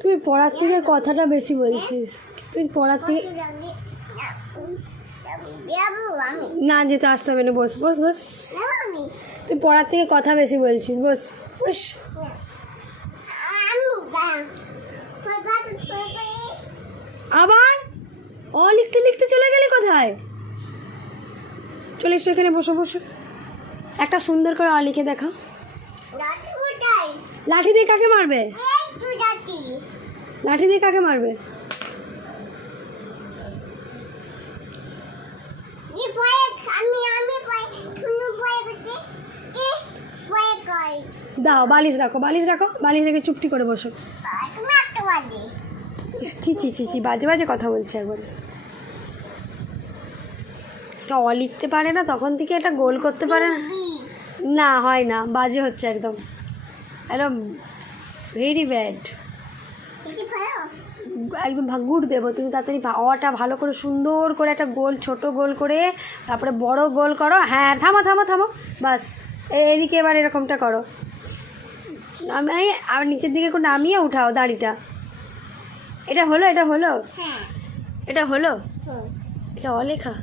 তুই পড়ার থেকে কথাটা বেশি বলছিস। তুই পড়ার থেকে না যেতে আসতে হবে না, বস বস বস। তুই পড়ার থেকে কথা বেশি বলছিস, বস বস। আবার লিখতে লিখতে চলে গেলি কোথায়? চলে এসো এখানে, বসো বসো। একটা সুন্দর করে লিখে দেখা। লাঠি দিয়ে কাকে মারবে? লাঠি দিয়ে কাকে মারবে? দাও বালিশ রাখো, বালিশ রাখো, বালিশ রেখে চুপটি করে বসো। ছি ছি ছি ছি, বাজে বাজে কথা বলছে একবারে। একটা লিখতে পারে না, তখন থেকে একটা গোল করতে পারে না। না হয় না, বাজে হচ্ছে একদম, একদম ভেরি ব্যাড। একদম গুড় দেবো, তুমি তাড়াতাড়ি অটা ভালো করে সুন্দর করে একটা গোল, ছোট গোল করে তারপরে বড় গোল করো। হ্যাঁ থামো থামো থামো, বাস। এইদিকে এবার এরকমটা করো, আমি আর নিচের দিকে করে নামিয়ে উঠাও দাড়িটা। এটা হলো, এটা হলো, এটা হলো, এটা অলেখা।